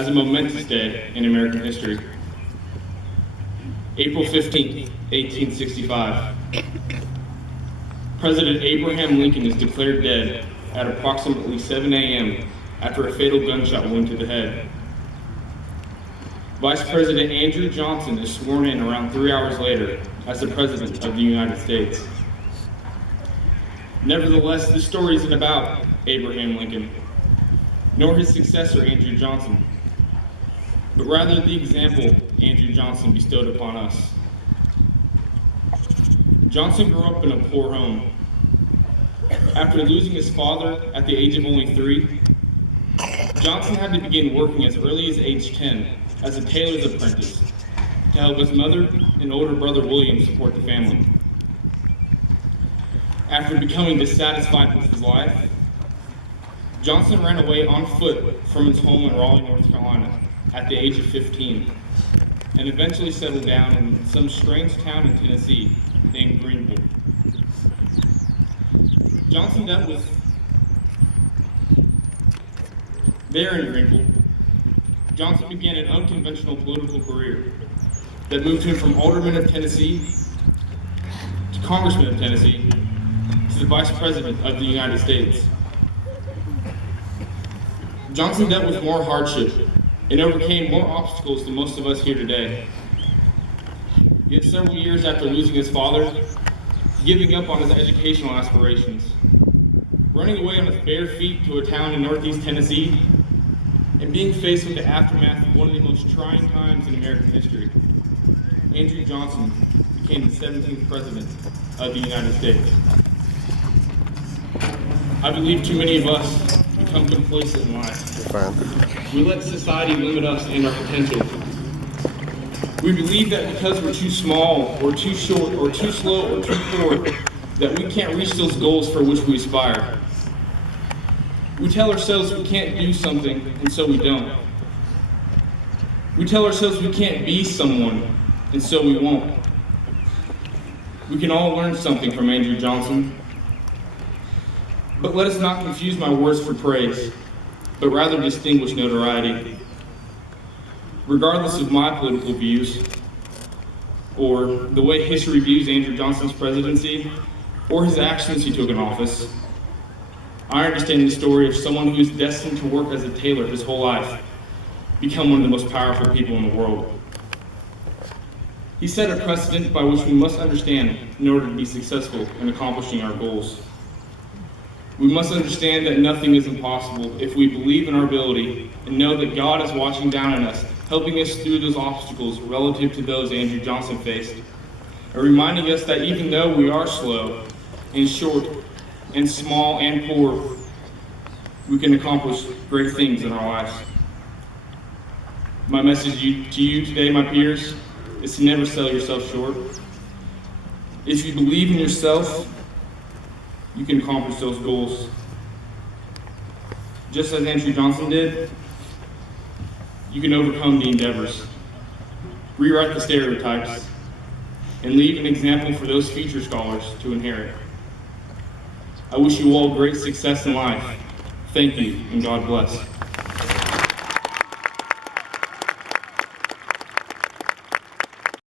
as a momentous day in American history. April 15, 1865. President Abraham Lincoln is declared dead at approximately 7 a.m. after a fatal gunshot wound to the head. Vice President Andrew Johnson is sworn in around 3 hours later as the President of the United States. Nevertheless, this story isn't about Abraham Lincoln, nor his successor, Andrew Johnson, but rather the example Andrew Johnson bestowed upon us. Johnson grew up in a poor home. After losing his father at the age of only 3, Johnson had to begin working as early as age 10 as a tailor's apprentice to help his mother and older brother William support the family. After becoming dissatisfied with his life, Johnson ran away on foot from his home in Raleigh, North Carolina at the age of 15 and eventually settled down in some strange town in Tennessee named Greenville. Johnson dealt with there in Greenville. Johnson began an unconventional political career that moved him from alderman of Tennessee to congressman of Tennessee to the vice president of the United States. Johnson dealt with more hardship and overcame more obstacles than most of us here today. Yet several years after losing his father, giving up on his educational aspirations, running away on his bare feet to a town in northeast Tennessee, and being faced with the aftermath of one of the most trying times in American history, Andrew Johnson became the 17th President of the United States. I believe too many of us become complacent in life. We let society limit us and our potential. We believe that because we're too small, or too short, or too slow, or too poor, that we can't reach those goals for which we aspire. We tell ourselves we can't do something, and so we don't. We tell ourselves we can't be someone, and so we won't. We can all learn something from Andrew Johnson. But let us not confuse my words for praise, but rather distinguish notoriety. Regardless of my political views, or the way history views Andrew Johnson's presidency, or his actions he took in office, I understand the story of someone who is destined to work as a tailor his whole life, become one of the most powerful people in the world. He set a precedent by which we must understand in order to be successful in accomplishing our goals. We must understand that nothing is impossible if we believe in our ability and know that God is watching down on us, helping us through those obstacles relative to those Andrew Johnson faced, and reminding us that even though we are slow and short and small and poor, we can accomplish great things in our lives. My message to you today, my peers, is to never sell yourself short. If you believe in yourself, you can accomplish those goals. Just as Andrew Johnson did, you can overcome the endeavors, rewrite the stereotypes, and leave an example for those future scholars to inherit. I wish you all great success in life. Thank you, and God bless.